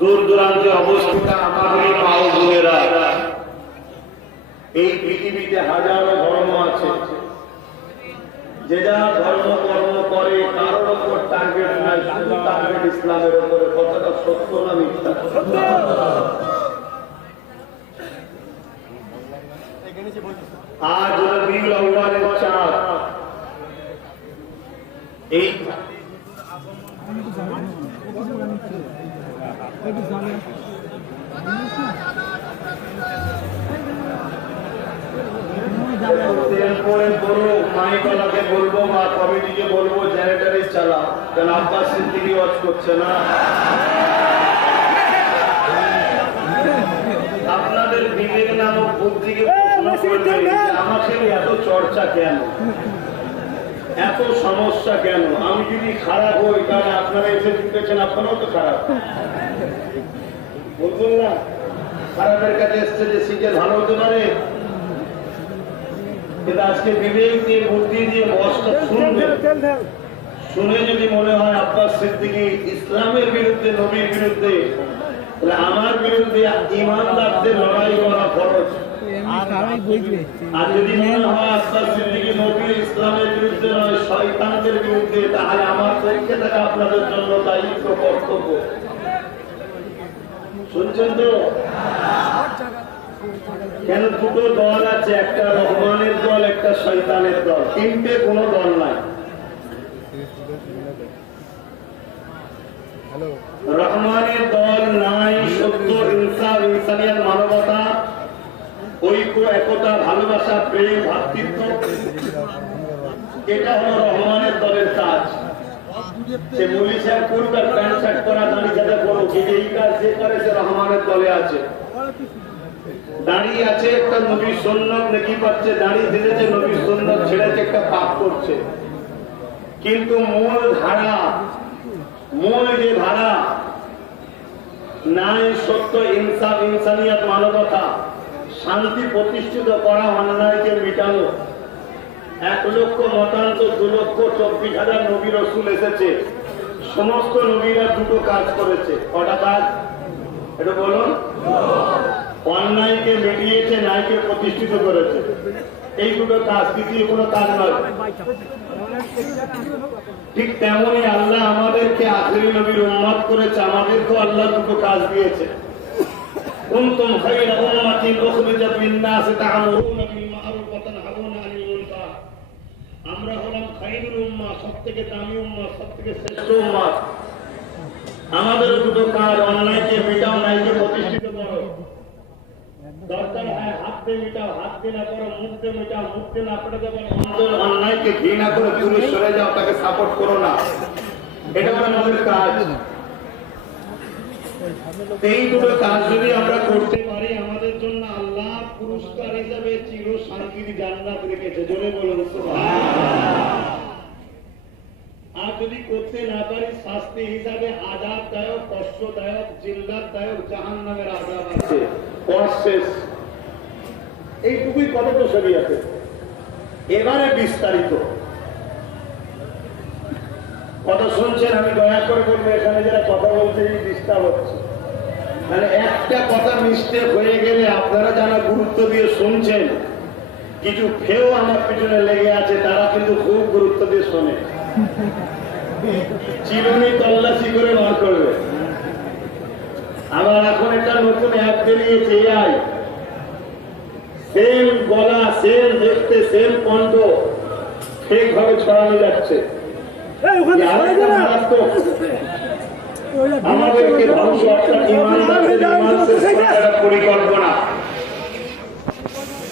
দূর দূরান্তে অবস্থিত আমাদের মা ও বোনেরা, এই পৃথিবীতে হাজারো ধর্ম আছে। যে যা ধর্ম কর্ম করে কারোর উপর টার্গেট নাই, শুধু টার্গেট ইসলামের উপরে। কথাটা সত্য না মিথ্যা? আজ রবিউল আউয়ালের চাঁদ, এই মাইকলাকে বলবো বা কমিটিকে বলবো জেনারেটরই চালা, কেন আব্বাস সিদ্দিকী ওয়াজ করছে না। আপনাদের বিবেক নামক বুদ্ধিকে আমাকে এত চর্চা কেন, এত সমস্যা কেন? আমি যদি খারাপ হই তাহলে আপনারা এসে জুটেছেন, আপনারাও তো খারাপ, বলবেন না? খারাপের কাছে এসছে যে শিখে ভালো হতে পারে, কিন্তু আজকে বিবেক দিয়ে বুদ্ধি দিয়ে বসটা শুনবে, শুনে যদি মনে হয় আব্বাস সিদ্দিকী ইসলামের বিরুদ্ধে, নবীর বিরুদ্ধে, তাহলে আমার বিরুদ্ধে ইমানদারদের লড়াই করা খরচ। আর যদি মনে হয় আব্বাস সিদ্দিকী নবীর ইসলামের বিরুদ্ধে নয়, শয়তানদের বিরুদ্ধে, তাহলে আমার পক্ষে থাকা আপনাদের জন্য দায়িত্ব, কর্তব্য। শুনছেন তো? কেন দুটো দল আছে, একটা রহমানের দল, একটা শয়তানের দল, তিনটে কোনো দল নাই। রহমানের দল নাই সত্য, ইনসাফ, ইনসানিয়ত, মানবতা, ঐক্য, একতা, ভালোবাসা, প্রেম, ভ্রাতৃত্ব। এটা হলো রহমানের দলের কাজ। সে মুলি সাহেব করুক আর প্যান্ট শার্ট করা, দাঁড়ি সাথে করুক, এই কাজ যে করে সে রহমানের দলে আছে। দাঁড়িয়ে আছে, একটা নবীর সুন্নাত নেকি পাচ্ছে, দাঁড়িয়ে দিয়েছে, নবীর সুন্নাত ছেড়েছে, একটা পাপ করছে। কিন্তু মূল ধারা, মূল যে ধারা, ন্যায়, সত্য, ইনসাফ, ইনসানিয়ত, মানবতা, শান্তি প্রতিষ্ঠিত করা, অন্যায়কে মিটানো। 1 লক্ষ মতান্ত 2 লক্ষ 24,000 নবী রাসূল এসেছে, সমস্ত নবীরা দুটো কাজ করেছে। কটা কাজ? এটা বলুন। অন্যায়কে মিটিয়েছে, ন্যায়কে প্রতিষ্ঠিত করেছে, এই দুটো কাজ, দ্বিতীয় কোনো কাজ নয়। ঠিক তেমনই আল্লাহ আমাদেরকে আখিরি নবীর উম্মত করেছে, আমাদেরকেও আল্লাহ দুটো কাজ দিয়েছে। কুনতুম খায়রা উম্মাতিন উখরিজাত লিন-নাস তা'মুরুনা বিল মা'রুফ ওয়া তানহাউনা আনিল মুনকার। আমরা হলাম খায়রুল উম্মাহ, সবথেকে দামি উম্মাহ, সবথেকে শ্রেষ্ঠ উম্মাহ। আমাদের দুটো কাজ, অন্যায়কে মিটাও, ন্যায়কে প্রতিষ্ঠিত করো। দরকার হয় হাত দিয়ে মিটাও, হাত দিয়ে না করো, মুখ দিয়ে মিটাও, মুখ দিয়ে না করে দেবো। অন্যায়কে ঘৃণা করে দূরে সরে যাও, তাকে সাপোর্ট করো না। এটা হলো আমাদের কাজ। এই দুটো কাজ যদি আমরা করতে পারি, আমাদের জন্য আল্লাহ পুরস্কার হিসাবে চির শান্তির জান্নাত রেখেছে। জোরে বলুন সুবহানাল্লাহ। আর যদি করতে না পারি, শাস্তি হিসাবে আযাবদায়ক, কষ্টদায়ক, জিল্লাতদায়ক জাহান্নামের আযাব আছে। শেষ এইটুকুই কথা তো শরীয়তে। এবারে বিস্তারিত কথা শুনছেন, আমি দয়া করে বলবো, এখানে যারা কথা বলছে ডিস্টার্ব হচ্ছে, মানে একটা কথা মিস্টেক হয়ে গেলে আপনারা যারা গুরুত্ব দিয়ে শুনছেন, কিছু ফেও আমার পিছনে লেগে আছে, তারা কিন্তু খুব গুরুত্ব দিয়ে শোনে, চিরুনি তল্লাশি করে বার করবে। আবার এখন একটা নতুন অ্যাপ বেরিয়েছে এআই, সেম গলা, সেম দেখতে, সেম কণ্ঠ ঠিক ভাবে ছড়ানো যাচ্ছে। আমাদেরকে ধ্বংস একটা ইমানদারদের ইমান শেষ করার একটা পরিকল্পনা।